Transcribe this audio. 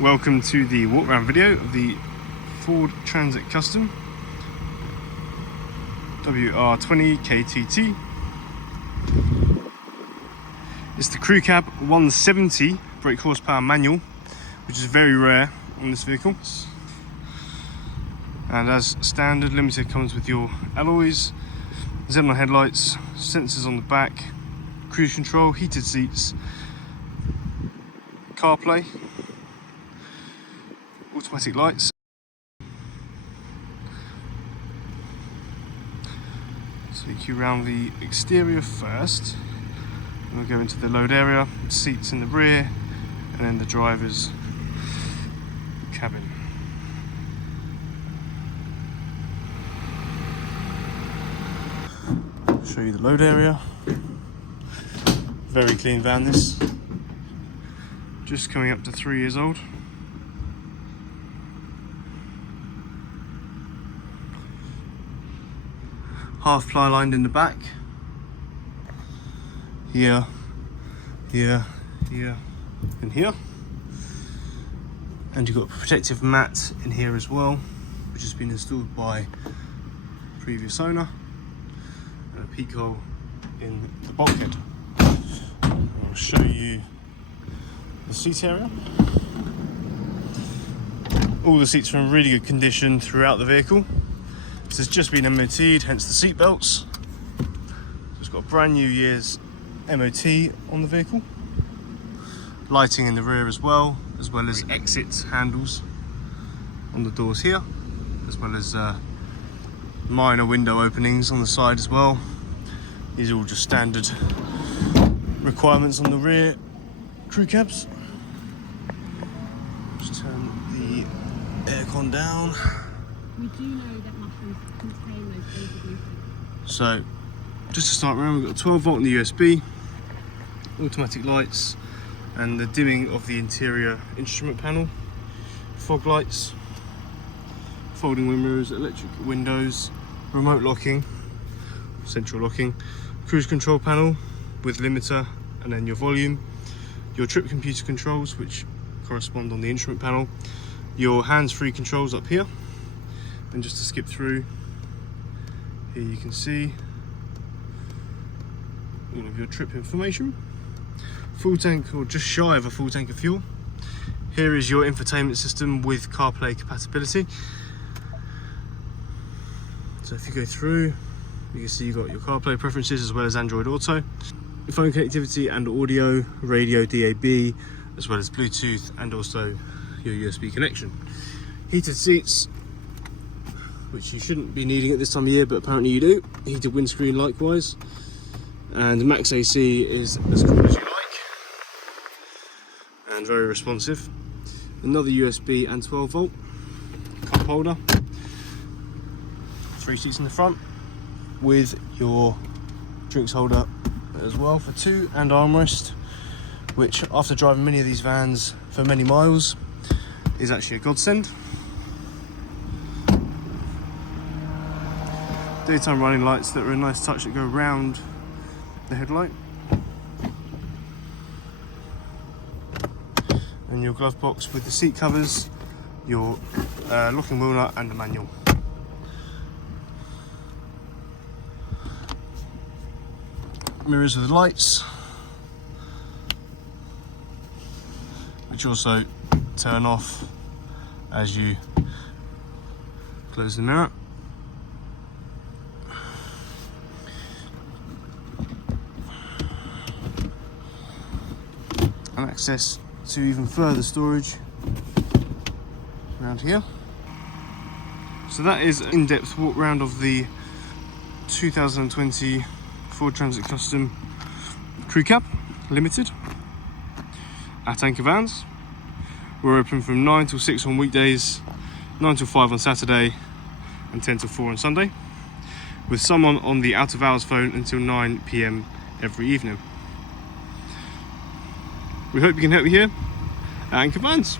Welcome to the walk around video of the Ford Transit Custom WR20 KTT. It's the crew cab 170 brake horsepower manual, which is very rare on this vehicle. And as standard, Limited comes with your alloys, xenon headlights, sensors on the back, cruise control, heated seats, CarPlay, automatic lights. Take you around the exterior first, and we'll go into the load area, seats in the rear, and then the driver's cabin. Show you the load area. Very clean van, this. Just coming up to 3 years old. Half ply lined in the back. Here, here, here, and here. And you've got a protective mat in here as well, which has been installed by previous owner. And a peak hole in the bulkhead. I'll show you the seat area. All the seats are in really good condition throughout the vehicle. This has just been MOT'd, hence the seat belts. So it's got a brand new year's MOT on the vehicle. Lighting in the rear as well as exit handles on the doors here, as well as minor window openings on the side as well. These are all just standard requirements on the rear crew cabs. Just turn the aircon down. We do know that mushrooms contain those beta-glucans. So, just to start around, we've got a 12 volt in the USB, automatic lights, and the dimming of the interior instrument panel, fog lights, folding wind mirrors, electric windows, remote locking, central locking, cruise control panel with limiter and then your volume, your trip computer controls which correspond on the instrument panel, your hands-free controls up here. And just to skip through, here you can see all of your trip information. Full tank, or just shy of a full tank of fuel. Here is your infotainment system with CarPlay compatibility. So if you go through, you can see you've got your CarPlay preferences as well as Android Auto. Your phone connectivity and audio, radio, DAB, as well as Bluetooth, and also your USB connection. Heated seats, which you shouldn't be needing at this time of year, but apparently you do. Heated windscreen likewise. And max AC is as cool as you like. And very responsive. Another USB and 12 volt. Cup holder. 3 seats in the front with your drinks holder as well for 2, and armrest, which after driving many of these vans for many miles is actually a godsend. Daytime running lights that are a nice touch that go around the headlight. And your glove box with the seat covers, your locking wheel nut and the manual. Mirrors with lights, which also turn off as you close the mirror. And access to even further storage around here. So that is an in-depth walk round of the 2020 Ford Transit Custom Crew Cab Limited at Anchor Vans. We're open from 9 till 6 on weekdays, 9 till 5 on Saturday, and 10 till 4 on Sunday, with someone on the out of hours phone until 9 PM every evening. We hope we can help you here at Anchor Vans.